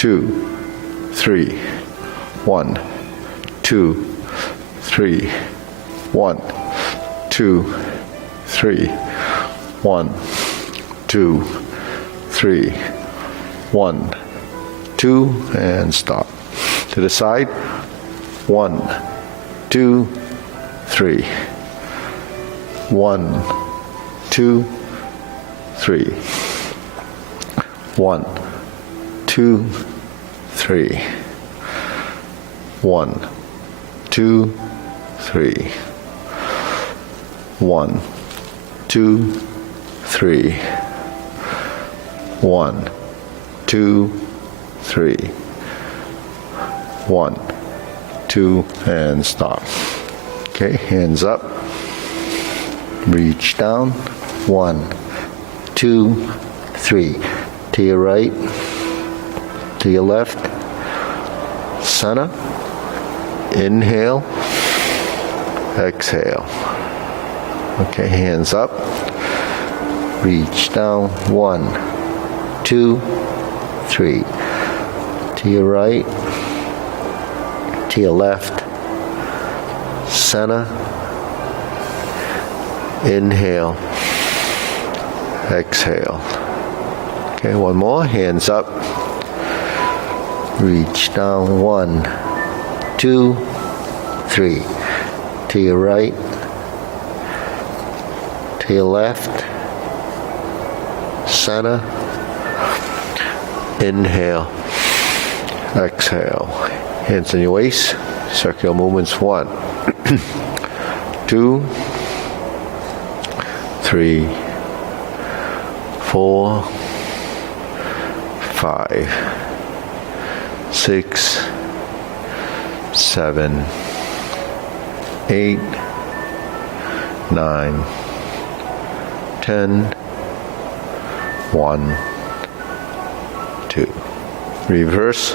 2, 3, 1, 2, 3, 1, 2, 3, 1, 2, 3, 1, 2, and stop. To the side. 1, 2, 3. 1, 2, 3. 1, 2, 3. 1, 2, 3. 1, 2, 3. 1, 2, 3. 1, 2, and stop. Okay, hands up. Reach down. 1, 2, 3. To your right, to your left, center. Inhale, exhale. Okay, hands up. Reach down. 1, 2, 3. To your right, to your left, center. Inhale, exhale. Okay, one more. Hands up. Reach down. 1, 2, 3. To your right, to your left, center. Inhale, exhale. Hands on your waist. Circular movements. 1, 2, 3, 4, 5, 6, 7, 8, 9, 10, 1, 2. Reverse.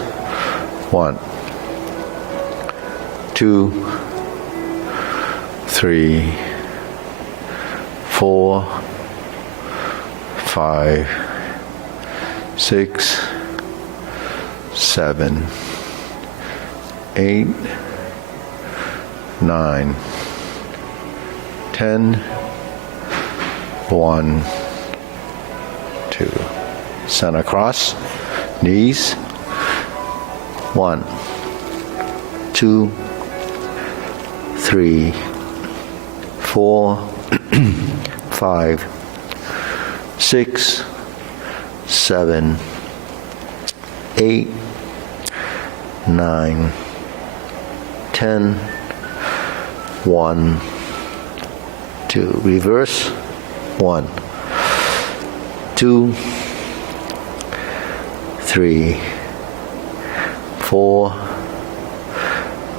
1, 2, 3, 4, 5, 6, 7, 8, 9, 10, 1, 2. Center cross, knees. 1, 2, 3, 4, 5, 6, 7, 8, 9, 10, 1, 2. Reverse. 1, 2, 3, 4,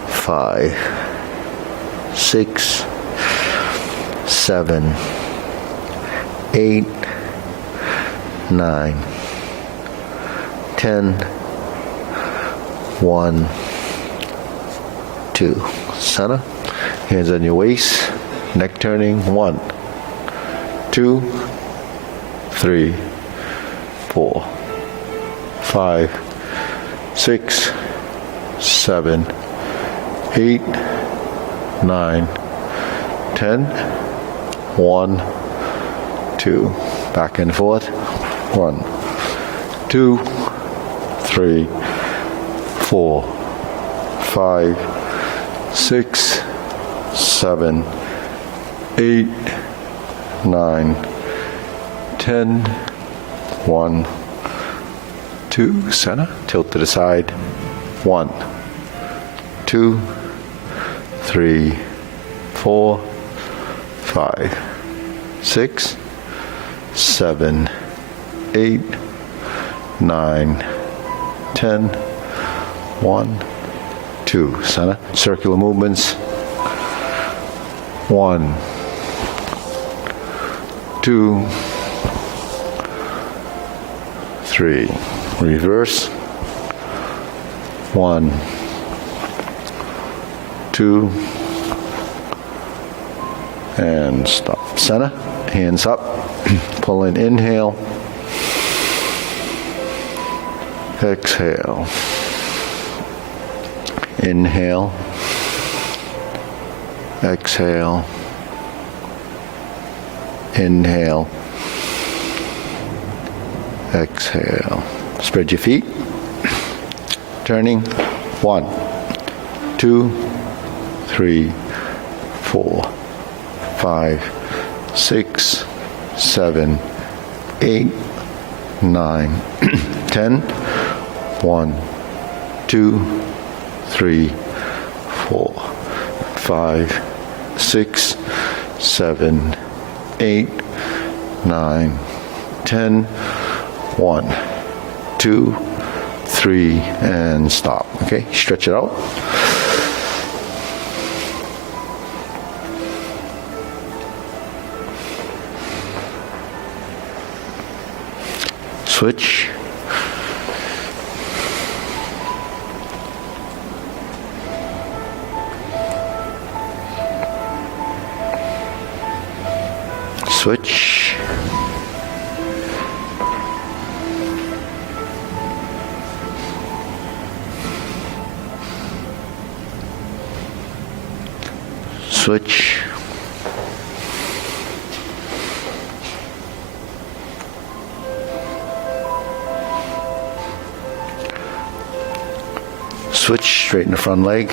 5, 6, 7, 8, 9, 10, 1, 2. Center. Hands on your waist. Neck turning. 1, 2, 3, 4, 5, 6, 7, 8, 9, 10, 1, 2. Back and forth. 1, 2, 3, 4, 5, 6, 7, 8, 9, 10, 1, 2. Center. Tilt to the side. 1, 2, 3, 4, 5, 6, 7, 8, 9, 10, 1, 2. Center. Circular movements. 1, 2, 3. Reverse. 1, 2, and stop. Center. Hands up. Pull in. Inhale. Exhale. Inhale. Exhale. Inhale. Exhale. Spread your feet. Turning. 1, 2, 3, 4, 5, 6, 7, 8, 9, 10. 1, 2, 3, 4, 5, 6, 7, 8, 9, 10. 1, 2, 3, and stop. Okay, stretch it out. Switch. Switch. Switch. Switch, straighten the front leg.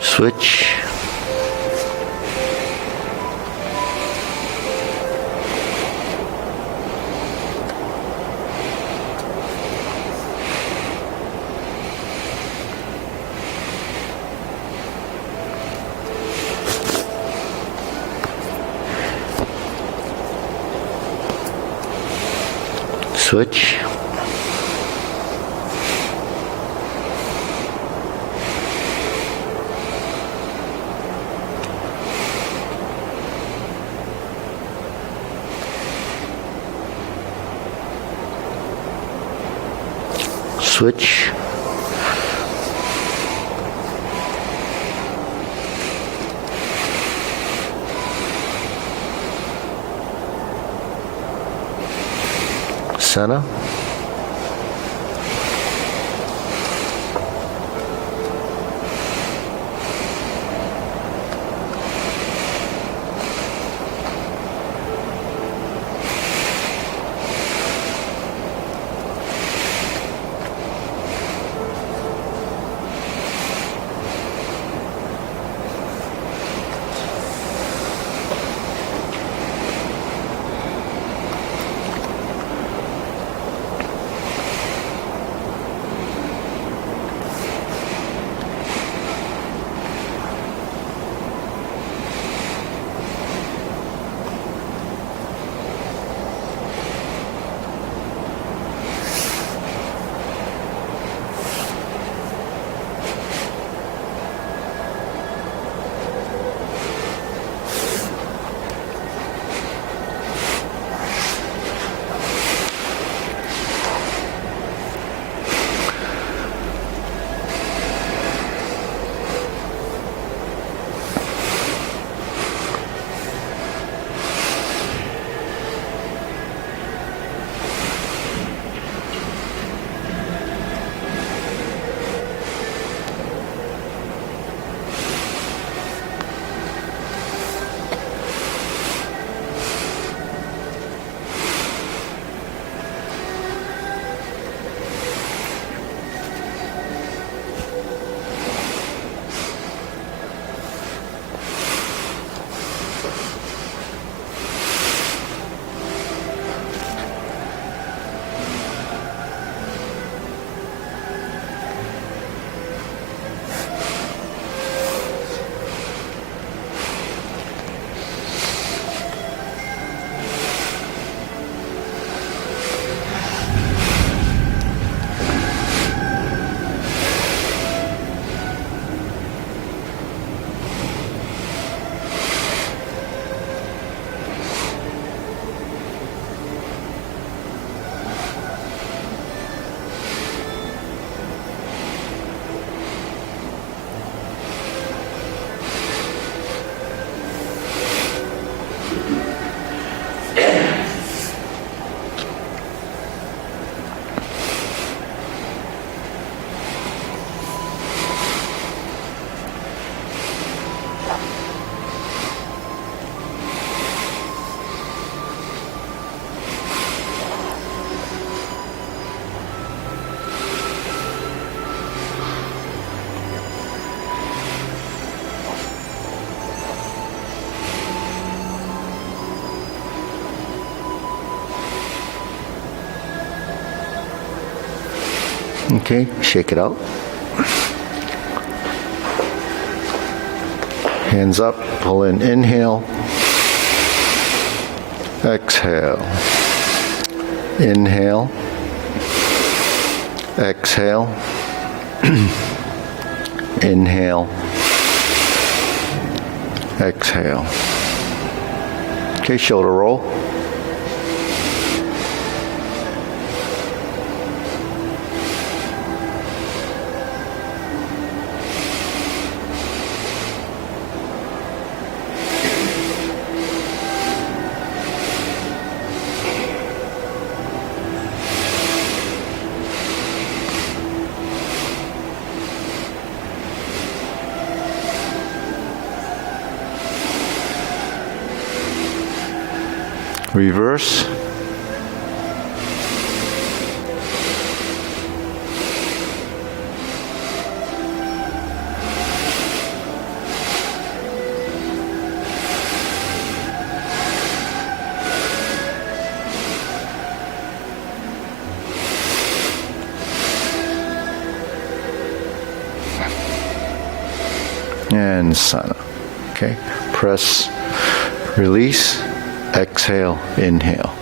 Switch. Switch. Switch. Center. Okay, shake it out. Hands up, pull in, inhale. Exhale. Inhale. Exhale. Inhale. Exhale. Okay, shoulder roll. Reverse. And sana. Okay. Press, release, exhale, inhale.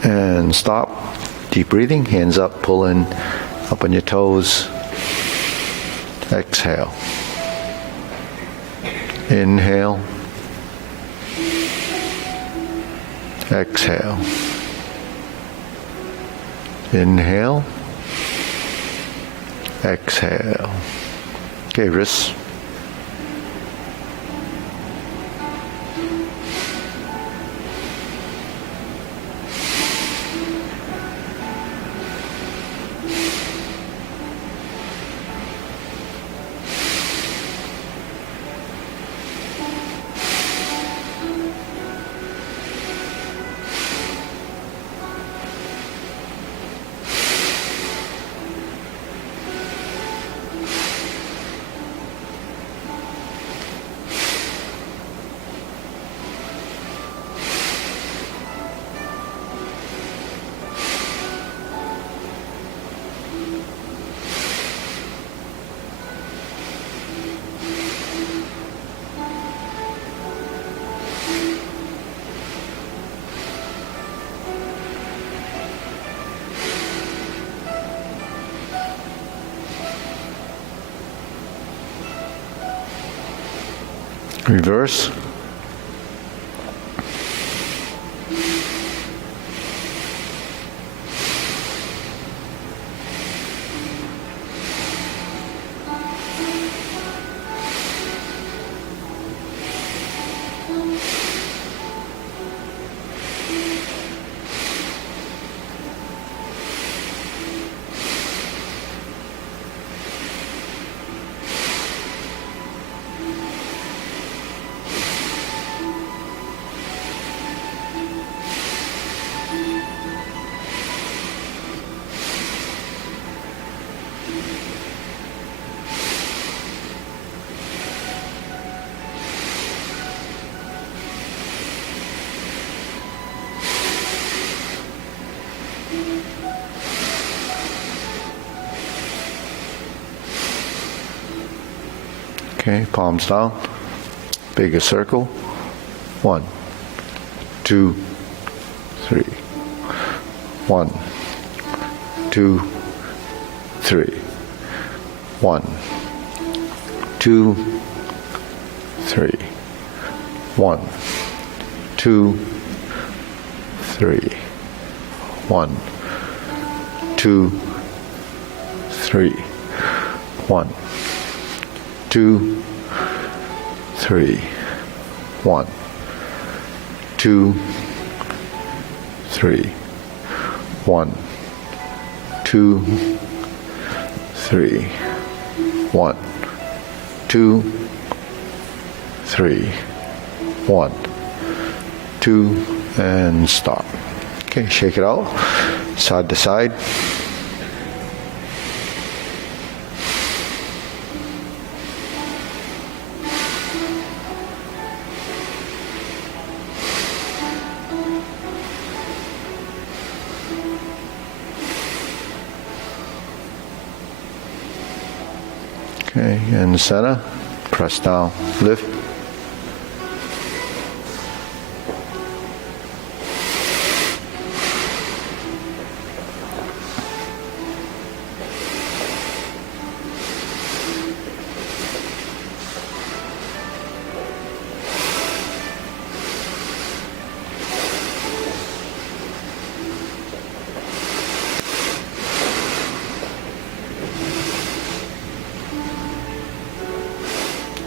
And stop. Deep breathing. Hands up. Pull in. Up on your toes. Exhale. Inhale. Exhale. Inhale. Exhale. Okay, wrists. Reverse. Okay, palms down. Bigger circle. 1, 2, 3. 1, 2, 3. 1, 2, 3. 1, 2, 3. 1, 2, 3. 1, 2, 3. 1, 2, 3. 1, 2, 3. 1, 2, 3. 1, 2, and stop. Okay, shake it out, side to side. Okay, in the center, press down, lift.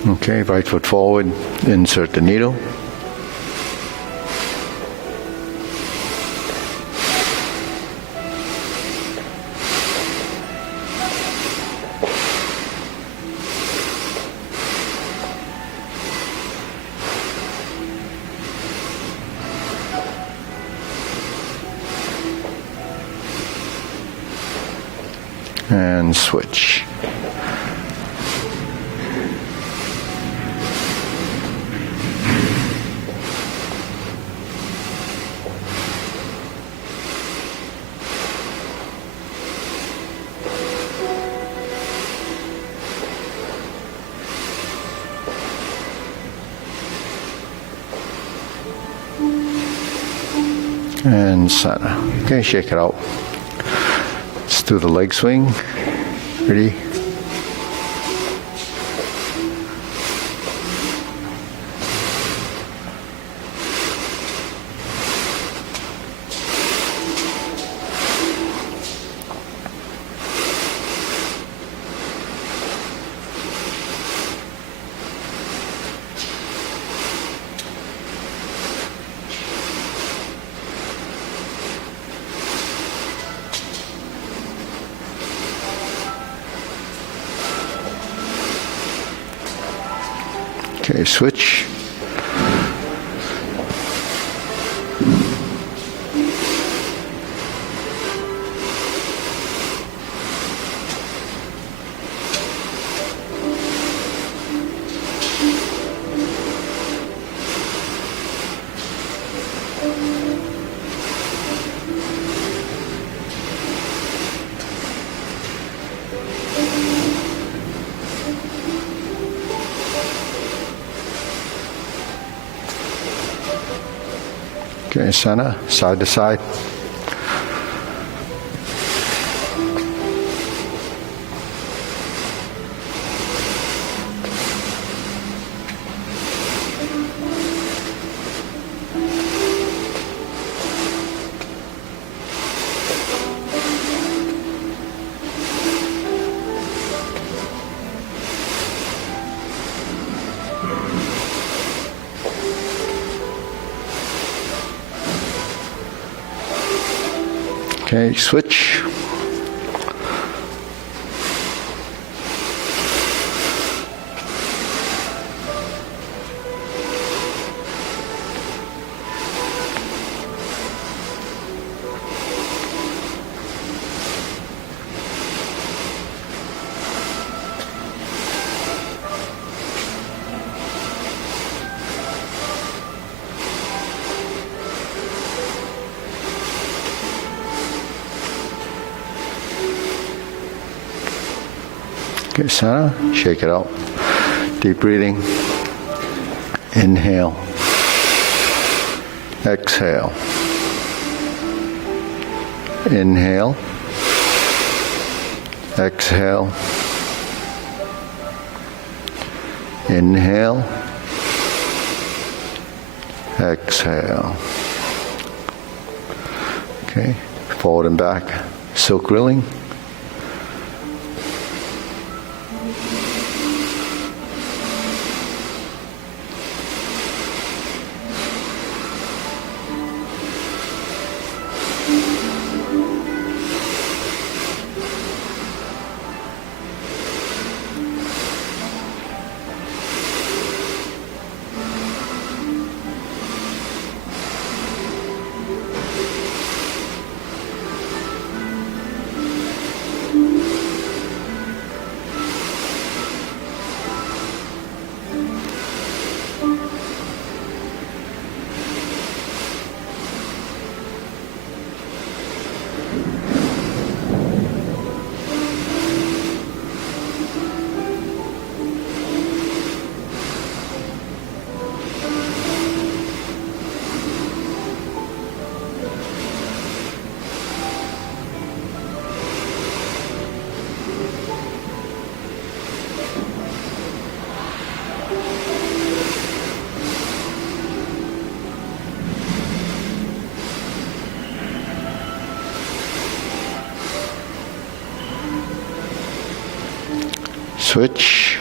Okay, right foot forward, insert the needle. And switch. And center. Okay, shake it out. Let's do the leg swing. Ready? Okay, switch. Okay, center, side to side. Okay, switch. Okay, center, shake it out. Deep breathing. Inhale. Exhale. Inhale. Exhale. Inhale. Exhale. Okay, forward and back. Silk grilling. Switch.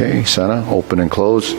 Okay, center, open and close.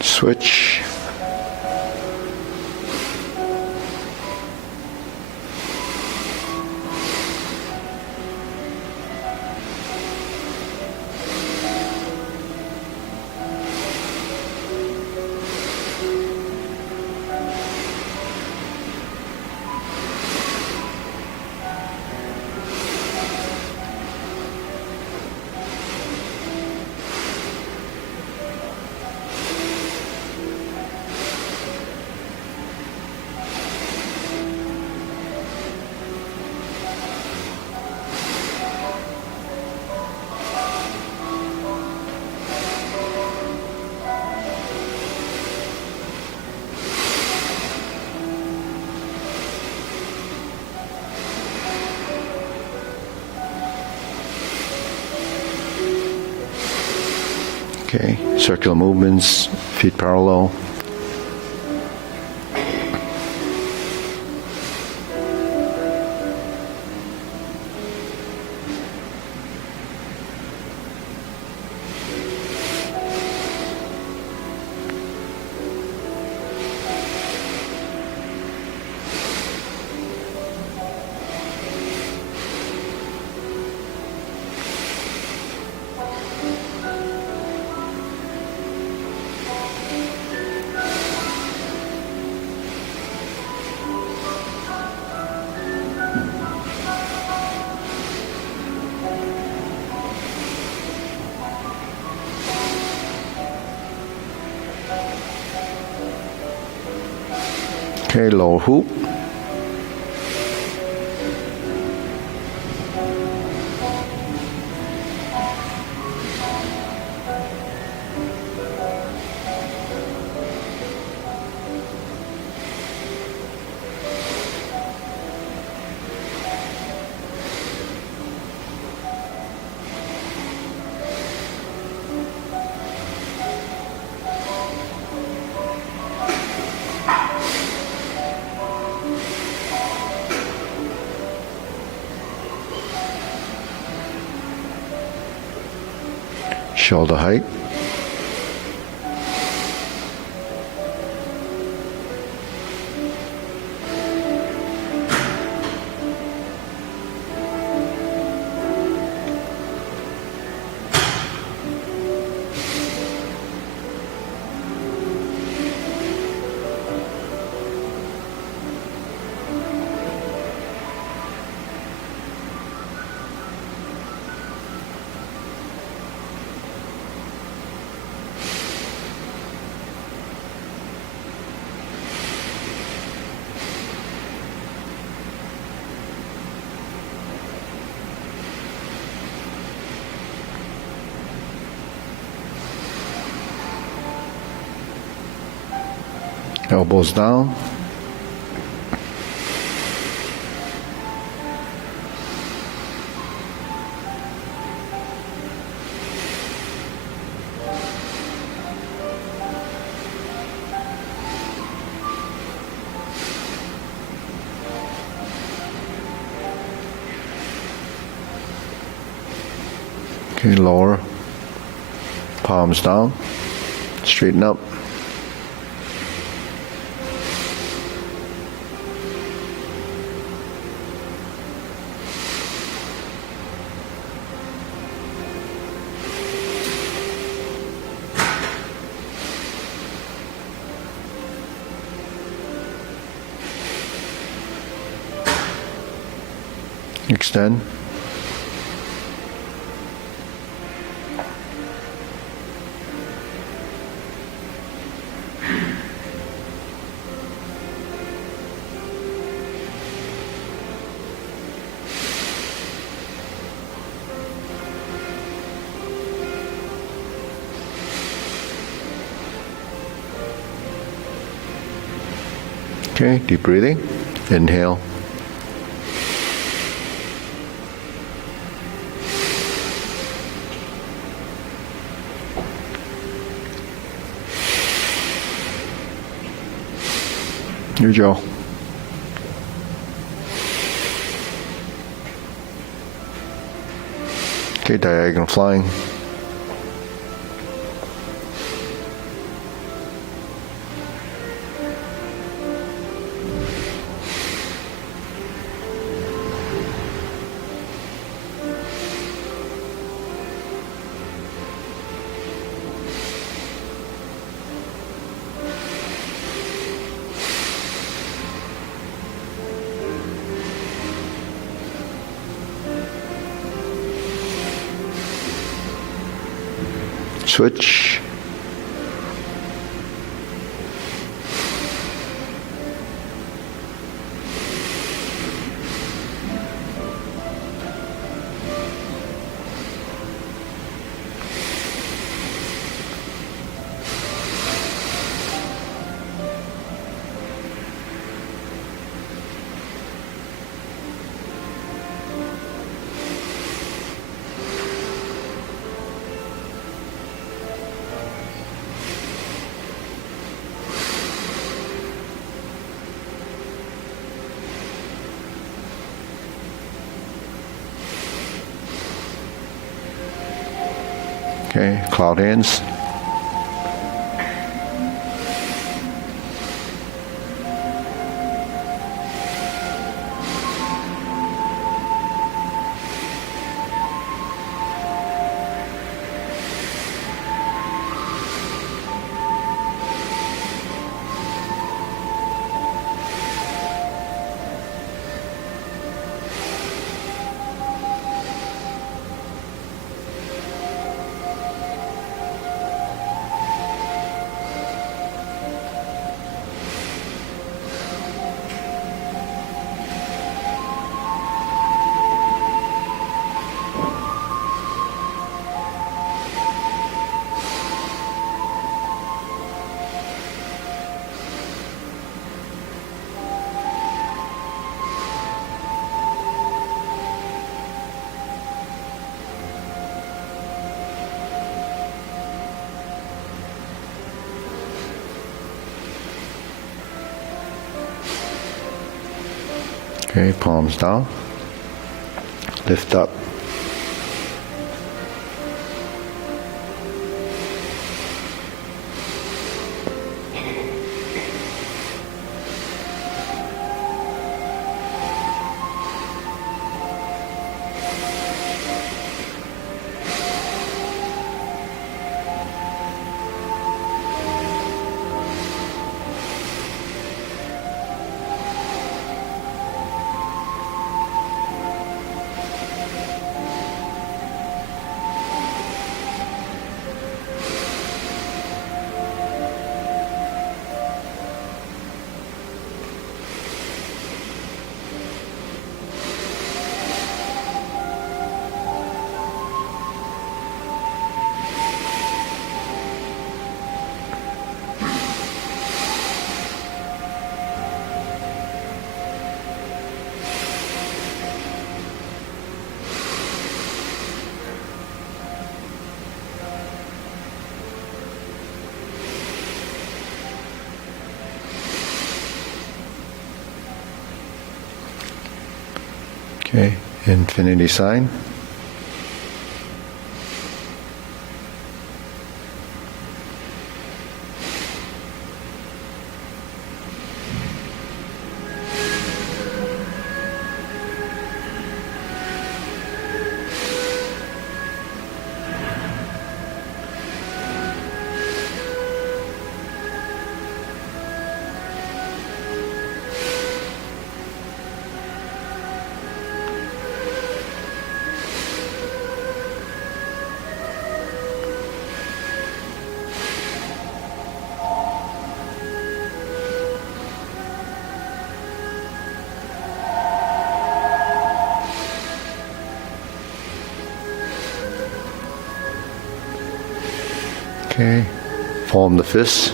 Switch. Okay, circular movements, feet parallel. Okay, lower hoop. Shoulder height. Elbows down. Okay, lower. Palms down. Straighten up. Extend. Okay, deep breathing. Inhale. Here you go. Okay, diagonal flying. Switch. Okay, cloud hands. Okay, palms down. Lift up. Okay, infinity sign. Okay, form the fists.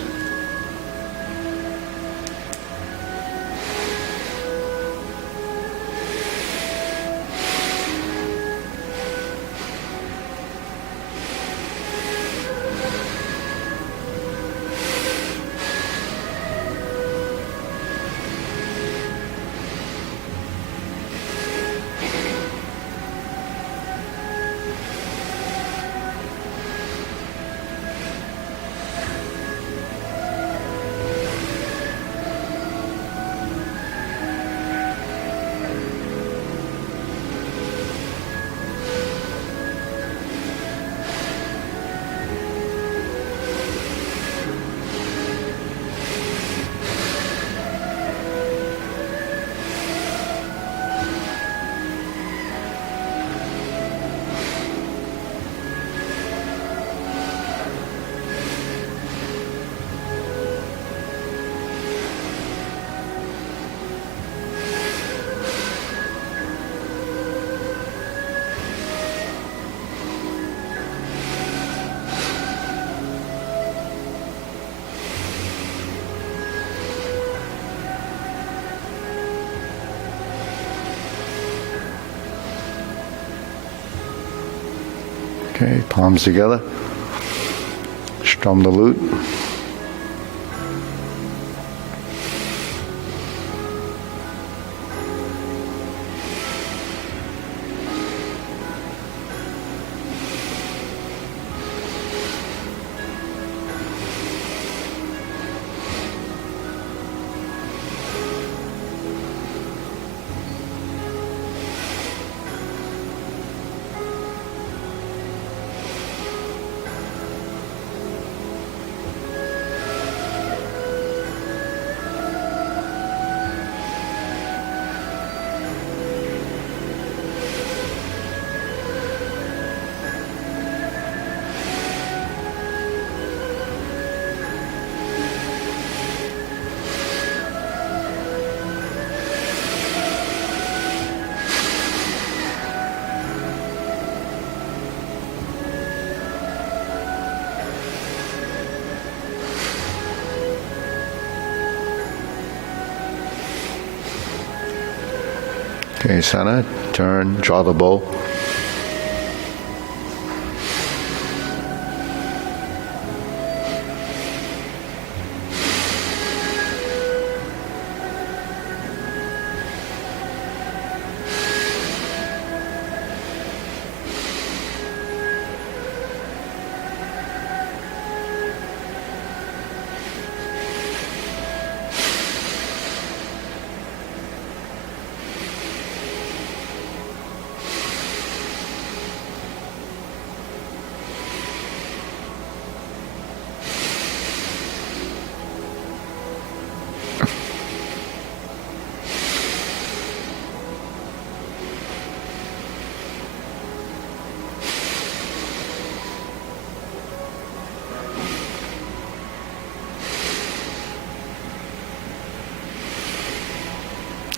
Okay, palms together. Strum the lute. Okay, center, turn, draw the bow.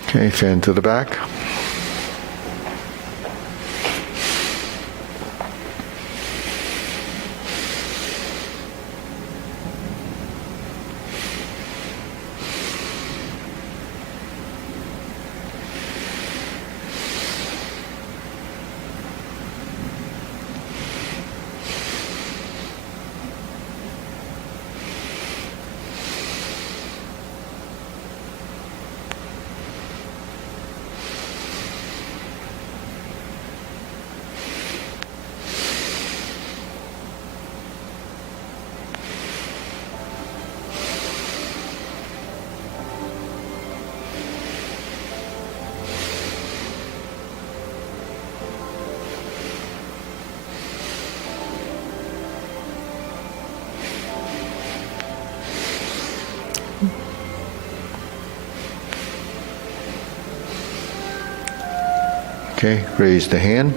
Okay, fan to the back. Okay, raise the hand.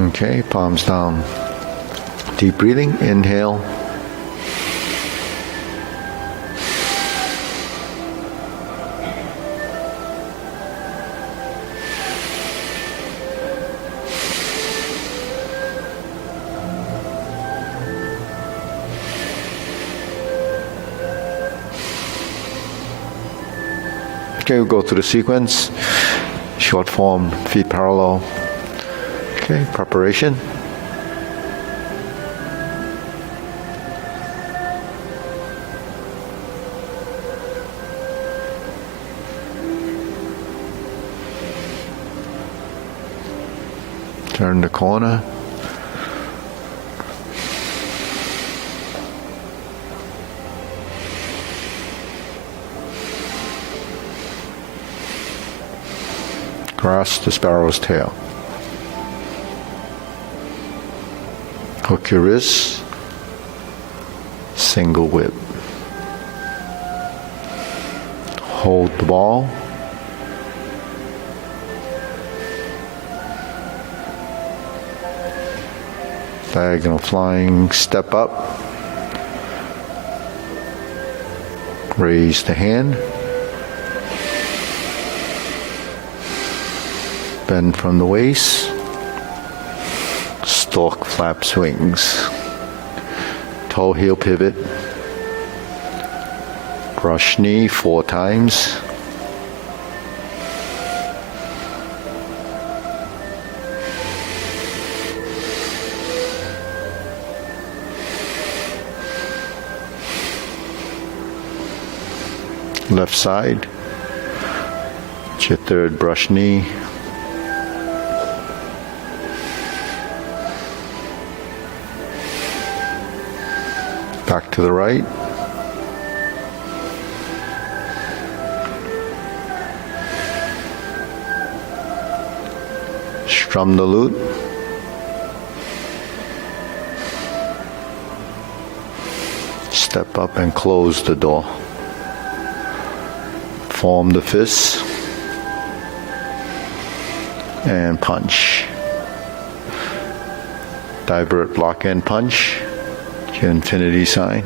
Okay, palms down. Deep breathing, inhale. Okay, we'll go through the sequence. Short form, feet parallel. Okay, preparation. Turn the corner. Grasp the sparrow's tail. Hook your wrists. Single whip. Hold the ball. Diagonal flying, step up. Raise the hand. Bend from the waist. Stalk flaps wings. Toe heel pivot. Brush knee 4 times. Left side. It's your third brush knee. Back to the right. Strum the lute. Step up and close the door. Form the fists and punch. Divert, block, and punch. Your infinity sign.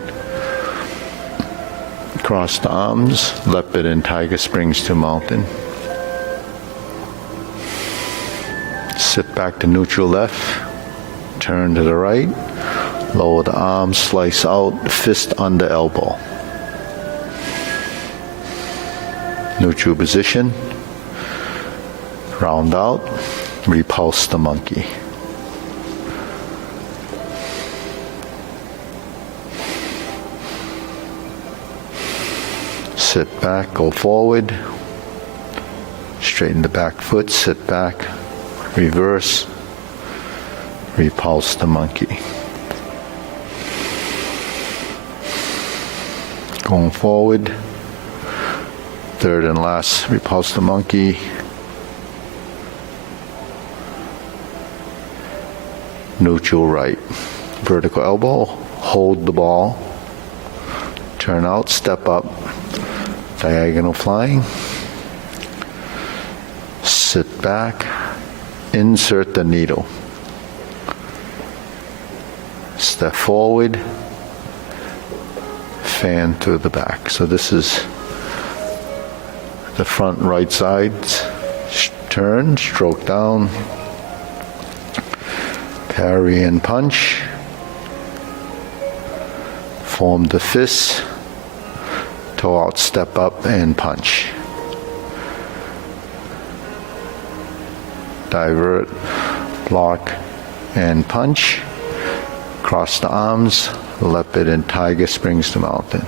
Cross the arms, leopard and tiger springs to mountain. Sit back to neutral left. Turn to the right. Lower the arms, slice out, fist under elbow. Neutral position. Round out. Repulse the monkey. Sit back, go forward. Straighten the back foot, sit back. Reverse. Repulse the monkey. Going forward. Third and last, repulse the monkey. Neutral right. Vertical elbow, hold the ball. Turn out, step up. Diagonal flying. Sit back. Insert the needle. Step forward. Fan through the back. So this is the front right side. Turn, stroke down. Parry and punch. Form the fist. Toe out, step up, and punch. Divert, block, and punch. Cross the arms, leopard and tiger springs to mountain.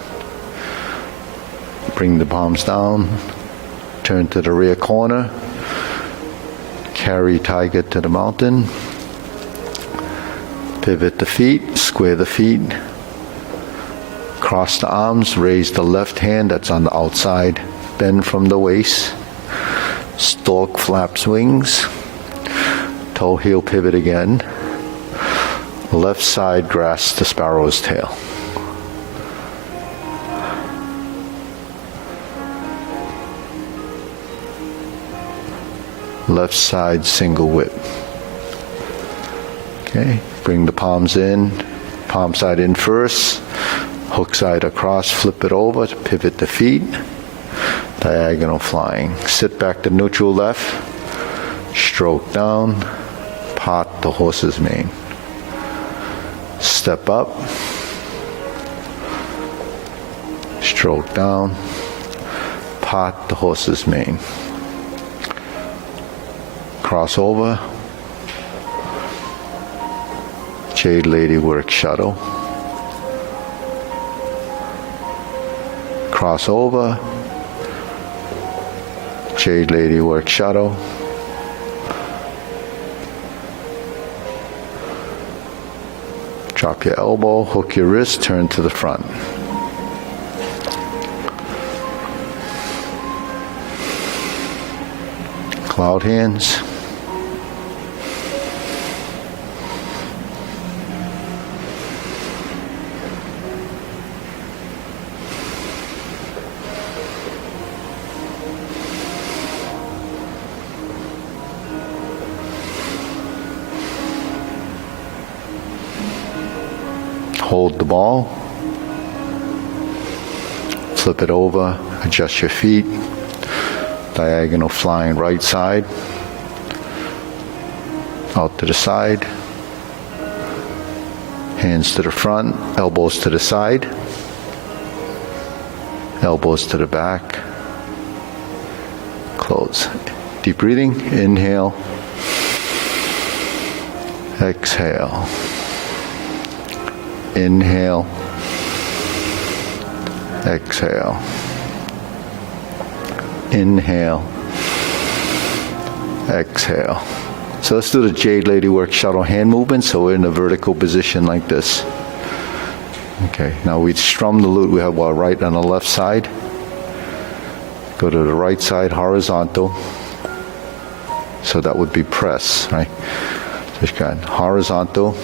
Bring the palms down, turn to the rear corner, carry tiger to the mountain, pivot the feet, square the feet, cross the arms, raise the left hand that's on the outside, bend from the waist, stork flaps wings, toe heel pivot again, left side grasp the sparrow's tail. Left side single whip. Okay, bring the palms in, palm side in first, hook side across, flip it over, pivot the feet, diagonal flying. Sit back to neutral left, stroke down, part the horse's mane. Step up, stroke down, part the horse's mane. Cross over, Jade Lady work shuttle. Cross over, Jade Lady work shuttle. Drop your elbow, hook your wrist, turn to the front. Cloud hands. Hold the ball, flip it over, adjust your feet, diagonal flying right side, out to the side, hands to the front, elbows to the side, elbows to the back, close. Deep breathing, inhale, exhale. Inhale, exhale. Inhale. Exhale. So let's do the Jade Lady Work shuttle hand movement. So we're in a vertical position like this. Okay, now we strum the lute. We have our right and the left side. Go to the right side horizontal. So that would be press, right? Just got horizontal,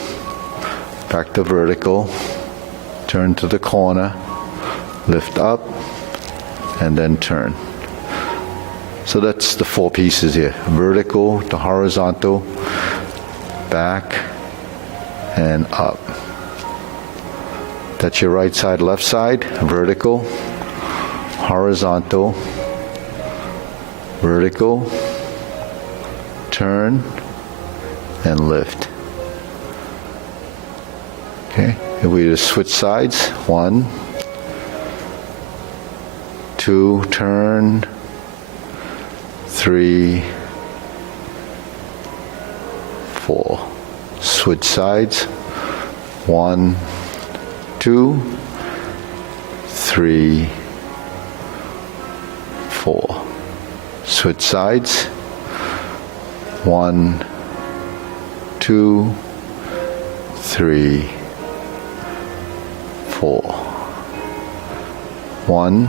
back to vertical, turn to the corner, lift up, and then turn. So that's the 4 pieces here. Vertical to horizontal, back, and up. That's your right side, left side. Vertical, horizontal, vertical, turn, and lift. Okay, if we just switch sides, 1, 2, turn, 3, 4. Switch sides, 1, 2, 3, 4. Switch sides, 1, 2, 3, 4. 1,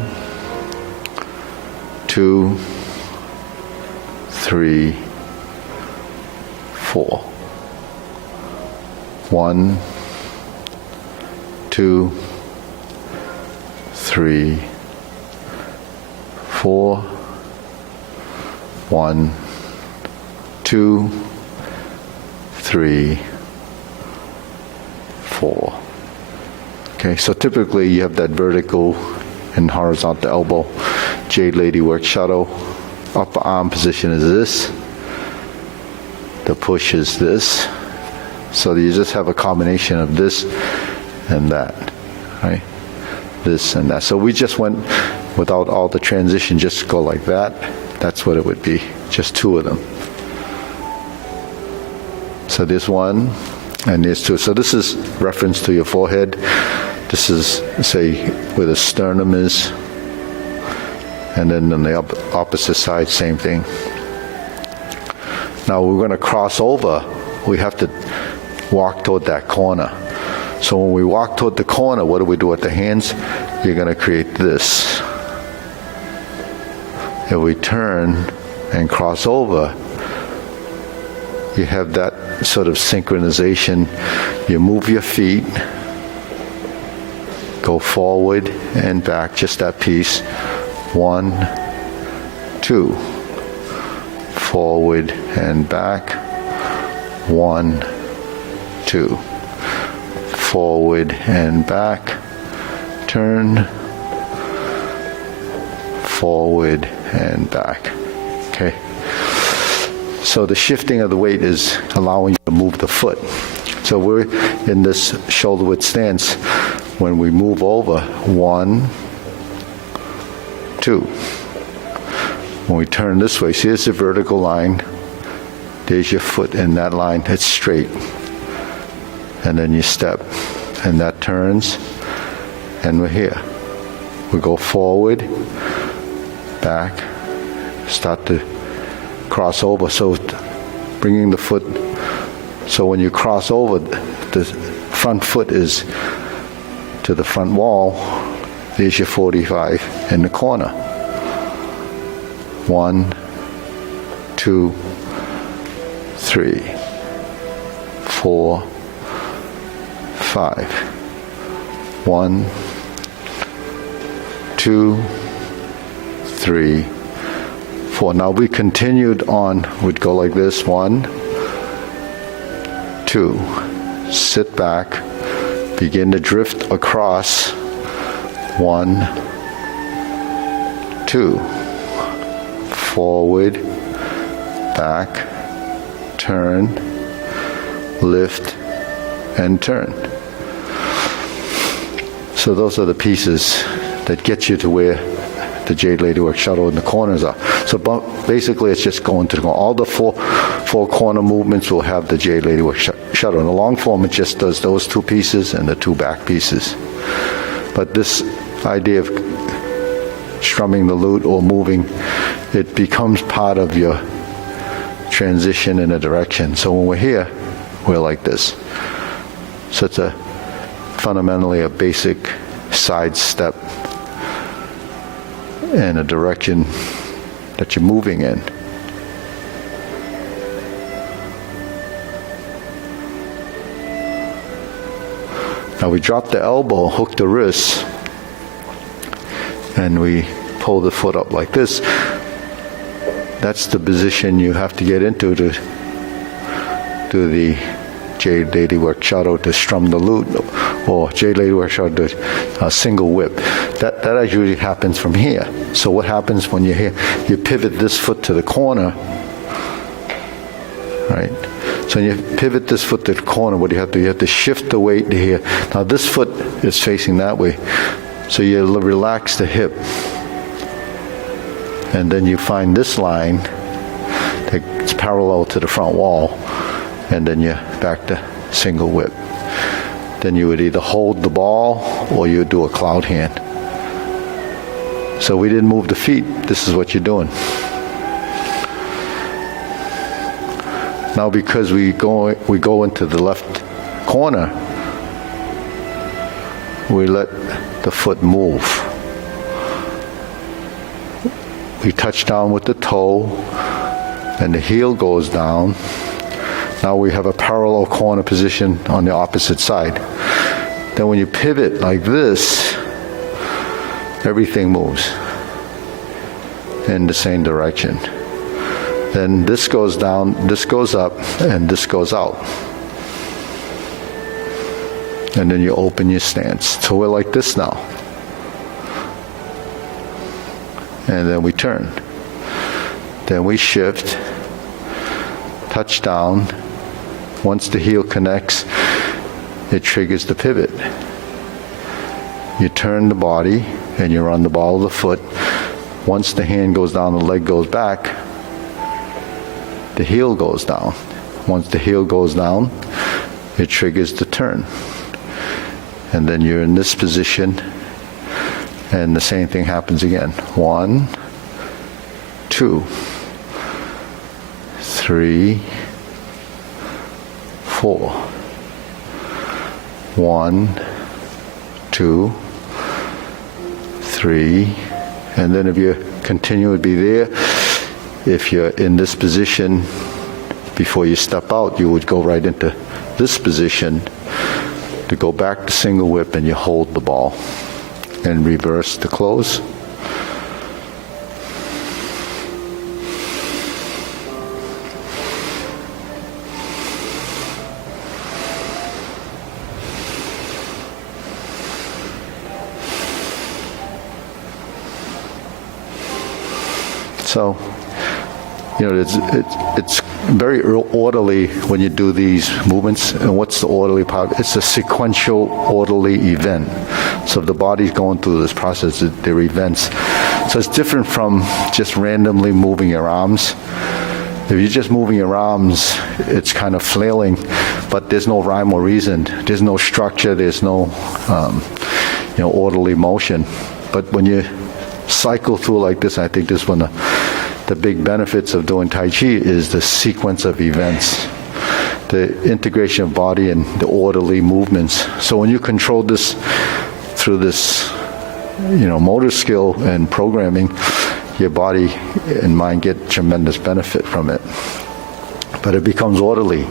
2, 3, 4. 1, 2, 3, 4. 1, 2, 3, 4. Okay, so typically you have that vertical and horizontal elbow. Jade Lady Work shuttle. Upper arm position is this. The push is this. So you just have a combination of this and that, right? This and that. So we just went without all the transition, just go like that. That's what it would be, just 2 of them. So there's 1 and there's 2. So this is reference to your forehead. This is, say, where the sternum is. And then on the opposite side, same thing. Now we're going to cross over. We have to walk toward that corner. So when we walk toward the corner, what do we do with the hands? You're going to create this. If we turn and cross over, you have that sort of synchronization. You move your feet, go forward and back, just that piece. 1, 2. Forward and back. 1, 2. Forward and back. Turn. Forward and back. Okay. So the shifting of the weight is allowing you to move the foot. So we're in this shoulder width stance. When we move over, 1, 2. When we turn this way, see, here's the vertical line. There's your foot in that line. It's straight. And then you step, and that turns, and we're here. We go forward, back, start to cross over. So bringing the foot, so when you cross over, the front foot is to the front wall. There's your 45 in the corner. 1, 2, 3, 4, 5. 1, 2, 3, 4. Now we continued on. We'd go like this. 1, 2. Sit back. Begin to drift across. 1, 2. Forward, back, turn, lift, and turn. So those are the pieces that get you to where the Jade Lady Work shuttle in the corners are. So basically it's just going to all the four corner movements will have the Jade Lady Work shuttle. In the long form, it just does those 2 pieces and the 2 back pieces. But this idea of strumming the lute or moving, it becomes part of your transition in a direction. So when we're here, we're like this. So it's fundamentally a basic side step in a direction that you're moving in. Now we drop the elbow, hook the wrist, and we pull the foot up like this. That's the position you have to get into to do the Jade Lady Work Shadow, to strum the lute, or Jade Lady Work Shadow, to single whip. That usually happens from here. So what happens when you're here? You pivot this foot to the corner, right? So when you pivot this foot to the corner, what do you have to do? You have to shift the weight to here. Now this foot is facing that way. So you relax the hip. And then you find this line that's parallel to the front wall. And then you're back to single whip. Then you would either hold the ball or you would do a cloud hand. So we didn't move the feet. This is what you're doing. Now because we go into the left corner, we let the foot move. We touch down with the toe and the heel goes down. Now we have a parallel corner position on the opposite side. Then when you pivot like this, everything moves in the same direction. Then this goes down, this goes up, and this goes out. And then you open your stance. So we're like this now. And then we turn. Then we shift, touch down. Once the heel connects, it triggers the pivot. You turn the body and you're on the ball of the foot. Once the hand goes down, the leg goes back, the heel goes down. Once the heel goes down, it triggers the turn. And then you're in this position, and the same thing happens again. 1, 2, 3, 4. 1, 2, 3, and then if you continue to be there, if you're in this position, before you step out, you would go right into this position to go back to single whip, and you hold the ball and reverse the close. So, it's very orderly when you do these movements. And what's the orderly part? It's a sequential, orderly event. So if the body's going through this process, they're events. So it's different from just randomly moving your arms. If you're just moving your arms, it's kind of flailing, but there's no rhyme or reason. There's no structure. There's no, orderly motion. But when you cycle through like this, I think this is one of the big benefits of doing Tai Chi is the sequence of events, the integration of body and the orderly movements. So when you control this through this, motor skill and programming, your body and mind get tremendous benefit from it. But it becomes orderly.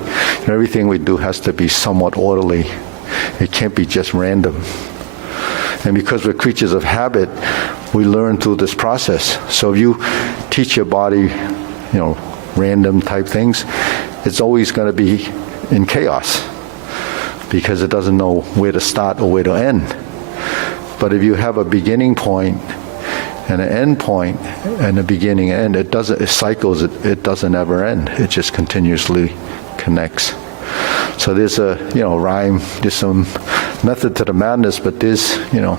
Everything we do has to be somewhat orderly. It can't be just random. And because we're creatures of habit, we learn through this process. So if you teach your body, random type things, it's always going to be in chaos because it doesn't know where to start or where to end. But if you have a beginning point and an end point and a beginning and end, it cycles, it doesn't ever end. It just continuously connects. So there's a, rhyme, there's some method to the madness, but there's an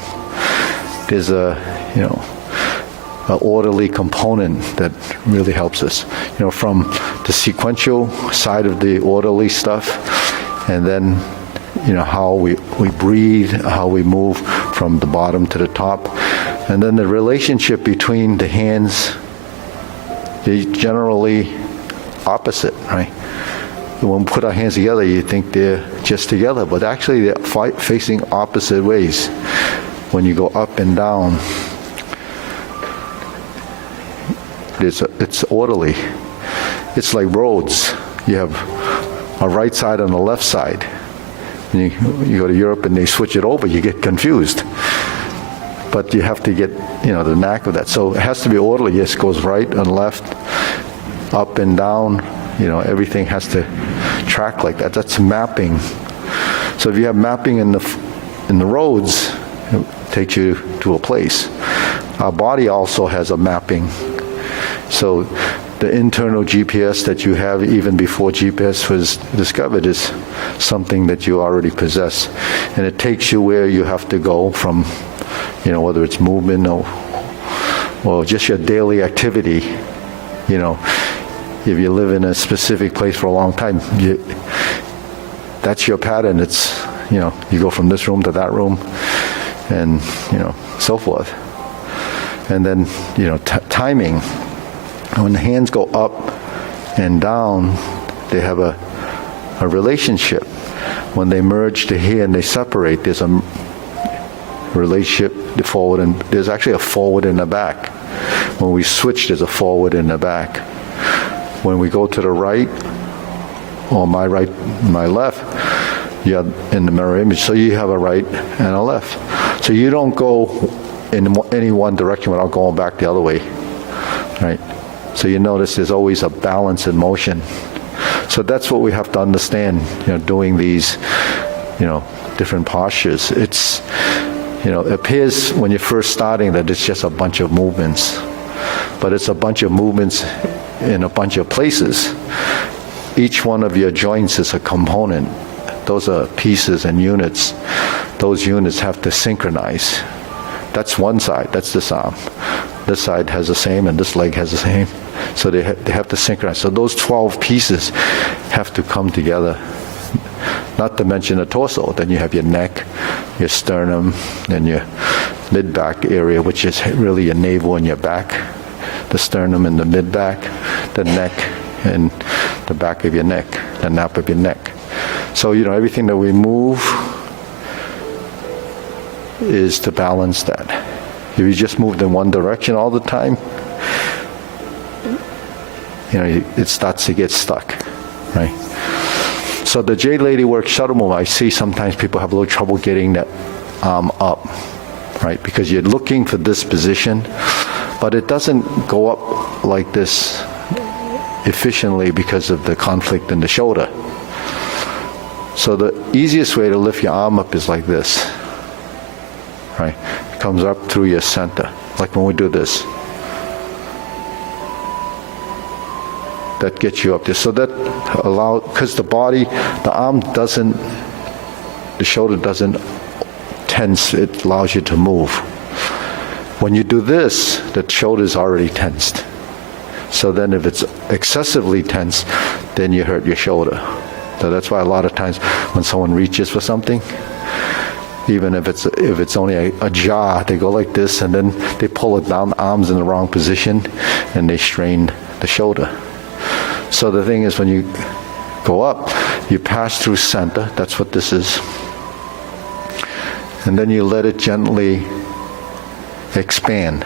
orderly component that really helps us, from the sequential side of the orderly stuff, and then, how we breathe, how we move from the bottom to the top, And then the relationship between the hands is generally opposite, right? When we put our hands together, you think they're just together, but actually they're facing opposite ways. When you go up and down, it's orderly. It's like roads. You have a right side and a left side. You go to Europe and they switch it over, you get confused. But you have to get, the knack of that. So it has to be orderly. Yes, it goes right and left, up and down. Everything has to track like that. That's mapping. So if you have mapping in the roads, it takes you to a place. Our body also has a mapping. So the internal GPS that you have even before GPS was discovered is something that you already possess. And it takes you where you have to go from, whether it's movement or just your daily activity. If you live in a specific place for a long time, that's your pattern. It's, you go from this room to that room and, so forth. And then, timing. When the hands go up and down, they have a relationship. When they merge to here and they separate, there's a relationship to forward, and there's actually a forward and a back. When we switch, there's a forward and a back. When we go to the right, or my right, my left, you're in the mirror image. So you have a right and a left. So you don't go in any one direction without going back the other way, right? So you notice there's always a balance in motion. So that's what we have to understand, doing these, different postures. It's, it appears when you're first starting that it's just a bunch of movements, but it's a bunch of movements in a bunch of places. Each one of your joints is a component. Those are pieces and units. Those units have to synchronize. That's one side, that's this arm. This side has the same and this leg has the same. So they have to synchronize. So those 12 pieces have to come together. Not to mention the torso. Then you have your neck, your sternum, and your mid-back area, which is really your navel and your back. The sternum and the mid-back, the neck and the back of your neck, the nape of your neck. So, everything that we move is to balance that. If you just moved in one direction all the time, it starts to get stuck, right? So the Jade Lady work shuttle move, I see sometimes people have a little trouble getting that arm up, right? Because you're looking for this position, but it doesn't go up like this efficiently because of the conflict in the shoulder. So the easiest way to lift your arm up is like this, right? It comes up through your center, like when we do this. That gets you up there. So that allows, because the arm doesn't, the shoulder doesn't tense, it allows you to move. When you do this, the shoulder's already tensed. So then if it's excessively tense, then you hurt your shoulder. So that's why a lot of times when someone reaches for something, even if it's only a jar, they go like this and then they pull it down, the arms in the wrong position, and they strain the shoulder. So the thing is, when you go up, you pass through center, that's what this is. And then you let it gently expand.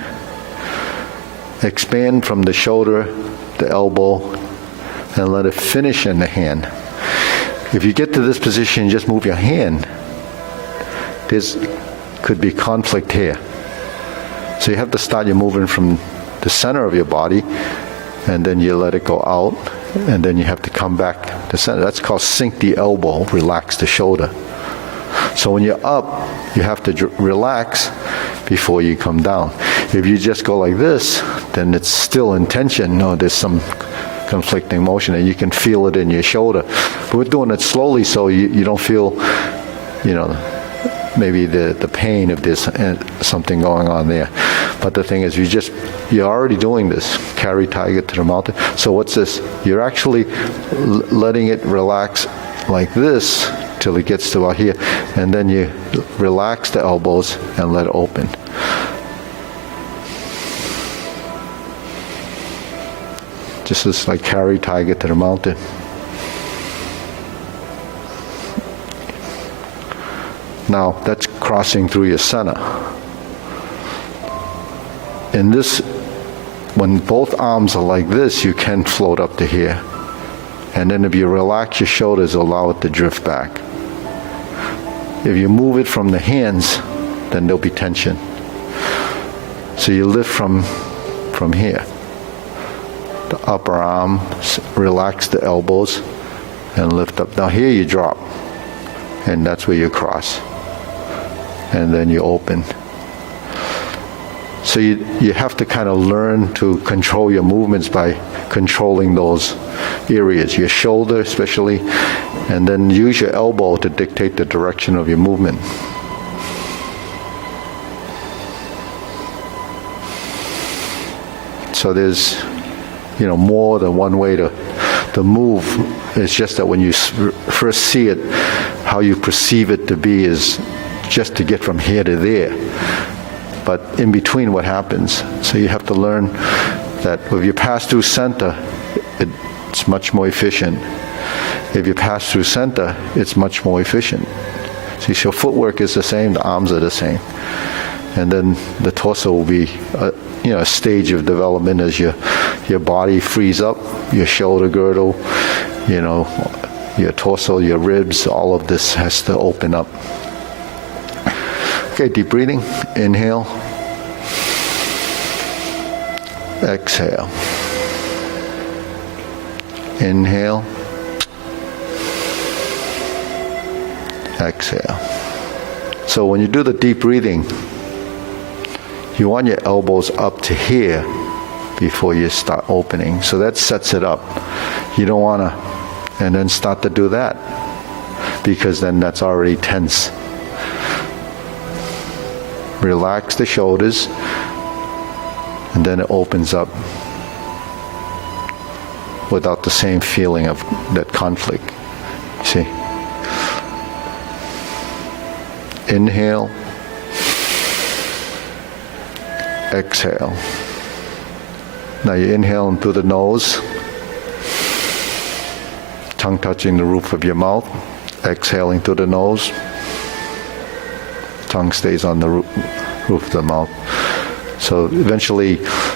Expand from the shoulder, the elbow, and let it finish in the hand. If you get to this position, just move your hand. There's could be conflict here. So you have to start your movement from the center of your body, and then you let it go out, and then you have to come back to center. That's called sink the elbow, relax the shoulder. So when you're up, you have to relax before you come down. If you just go like this, then it's still in tension. No, there's some conflicting motion, and you can feel it in your shoulder. But we're doing it slowly so you don't feel, maybe the pain if there's something going on there. But the thing is, you're already doing this. Carry tiger to the mountain. So what's this? You're actually letting it relax like this till it gets to about here, and then you relax the elbows and let it open. just as like carry tiger to the mountain. Now, that's crossing through your center. In this, when both arms are like this, you can float up to here. And then if you relax your shoulders, allow it to drift back. If you move it from the hands, then there'll be tension. So you lift from here. The upper arm, relax the elbows, and lift up. Now here you drop, and that's where you cross. And then you open. So you have to kind of learn to control your movements by controlling those areas, your shoulder especially, and then use your elbow to dictate the direction of your movement. So there's, more than one way to move. It's just that when you first see it, how you perceive it to be is just to get from here to there. But in between, what happens? So you have to learn that if you pass through center, it's much more efficient. If you pass through center, it's much more efficient. See, so footwork is the same, the arms are the same. And then the torso will be a stage of development as your body frees up, your shoulder girdle, your torso, your ribs, all of this has to open up. Okay, deep breathing. Inhale. Exhale. Inhale. Exhale. So when you do the deep breathing, you want your elbows up to here before you start opening. So that sets it up. You don't want to, and then start to do that, because then that's already tense. Relax the shoulders, and then it opens up without the same feeling of that conflict. See? Inhale. Exhale. Now you're inhaling through the nose, tongue touching the roof of your mouth, exhaling through the nose, tongue stays on the roof of the mouth. So eventually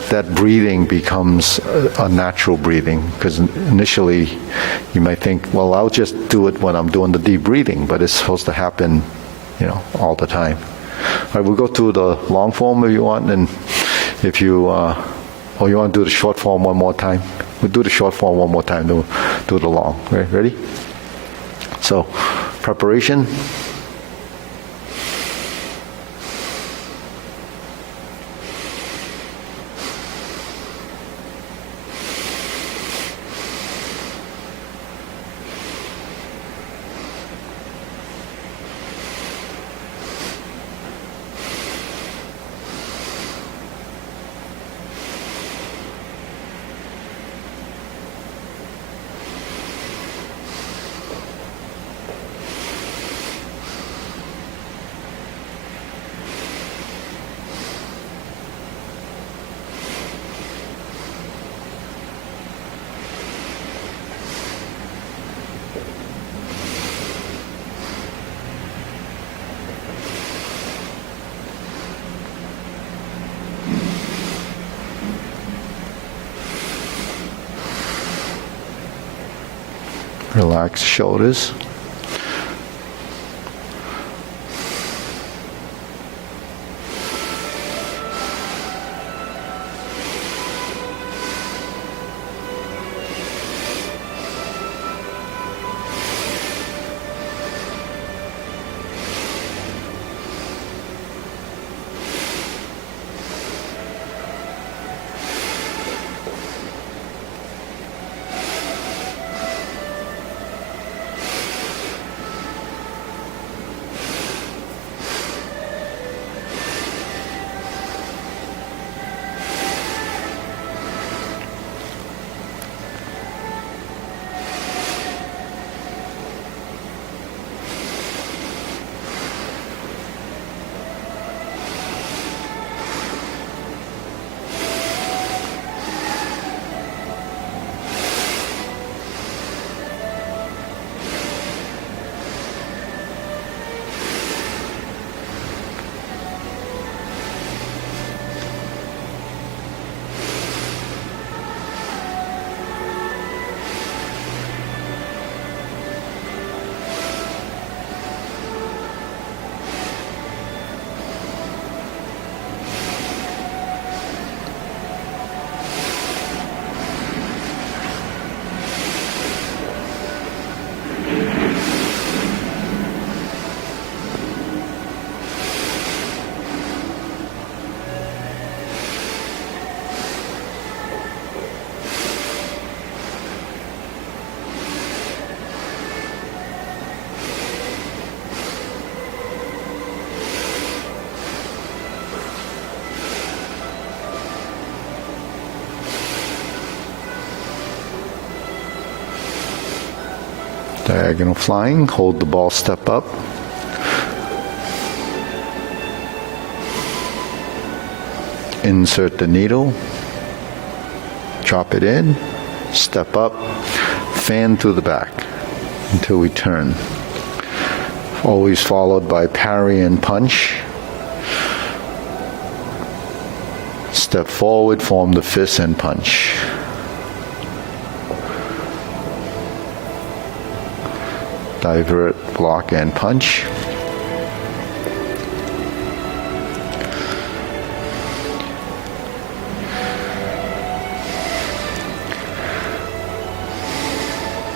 that breathing becomes a natural breathing, because initially you might think, well, I'll just do it when I'm doing the deep breathing, but it's supposed to happen, all the time. All right, we'll go through the long form if you want, and if you, you want to do the short form one more time? We'll do the short form one more time, then we'll do the long. Right, ready? So, preparation. Relax shoulders. Diagonal flying, hold the ball, step up. Insert the needle, drop it in, step up, fan through the back until we turn. Always followed by parry and punch. Step forward, form the fist and punch. Divert, block and punch.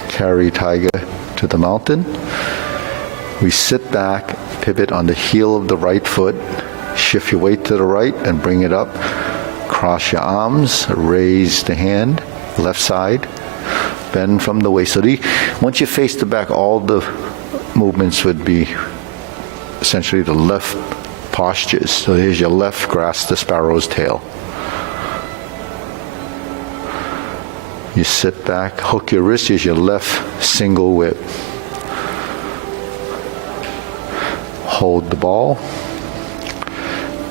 Carry tiger to the mountain. We sit back, pivot on the heel of the right foot, shift your weight to the right and bring it up. Cross your arms, raise the hand, left side, bend from the waist. So once you face the back, all the movements would be essentially the left postures. So here's your left, grasp the sparrow's tail. You sit back, hook your wrist, use your left single whip. Hold the ball,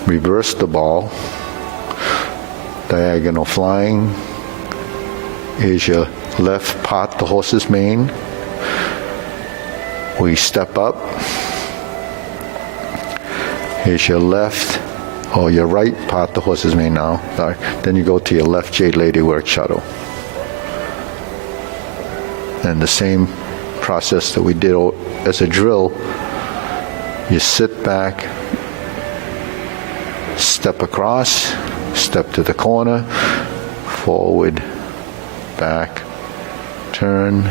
reverse the ball, diagonal flying. Here's your left part the horse's mane. We step up. Here's your left, or your right part the horse's mane now. Sorry. Then you go to your left jade lady work shuttle. And the same process that we did as a drill, you sit back, step across, step to the corner, forward, back, turn,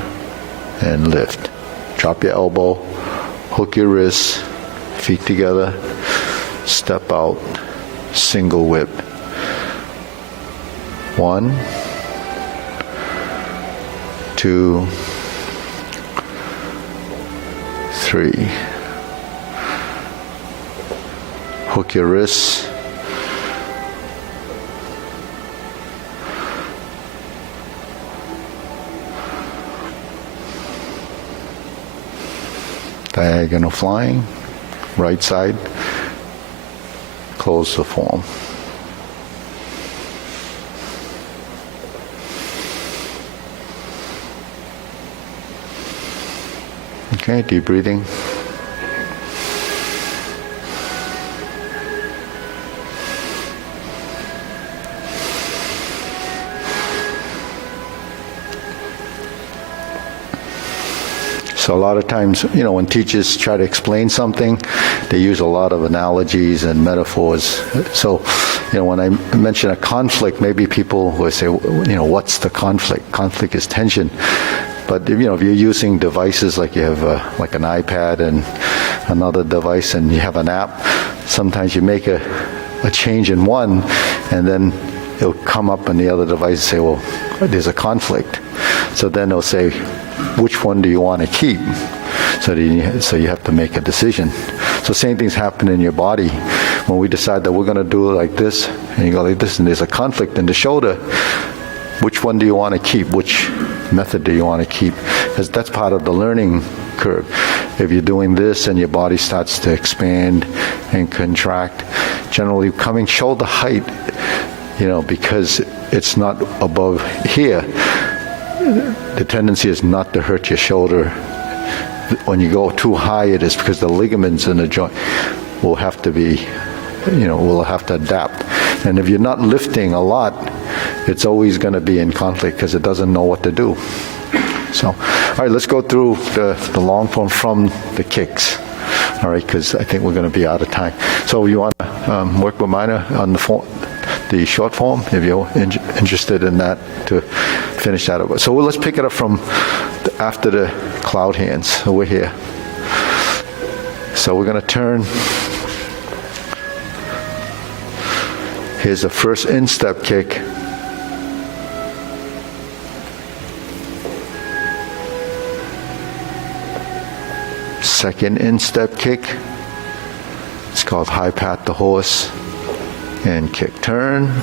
and lift. Drop your elbow, hook your wrist, feet together, step out, single whip. 1, 2, 3. Hook your wrists. Diagonal flying, right side, close the form. Okay, deep breathing. So a lot of times, when teachers try to explain something, they use a lot of analogies and metaphors. So, when I mention a conflict, maybe people will say, what's the conflict? Conflict is tension. But if you're using devices like you have like an iPad and another device and you have an app, sometimes you make a change in one and then it'll come up on the other device and say, well, there's a conflict. So then they'll say, which one do you want to keep? So you have to make a decision. So same things happen in your body. When we decide that we're going to do it like this, and you go like this, and there's a conflict in the shoulder, which one do you want to keep? Which method do you want to keep? Because that's part of the learning curve. If you're doing this and your body starts to expand and contract, generally coming shoulder height, because it's not above here, the tendency is not to hurt your shoulder. When you go too high, it is because the ligaments in the joint will have to be, will have to adapt. And if you're not lifting a lot, it's always going to be in conflict because it doesn't know what to do. So, all right, let's go through the long form from the kicks. All right, because I think we're going to be out of time. So you want to work with Mina on the short form, if you're interested in that, to finish that up. So let's pick it up from after the cloud hands. So we're here. So we're going to turn. Here's the first instep kick. Second instep kick. It's called high pat the horse. And kick, turn,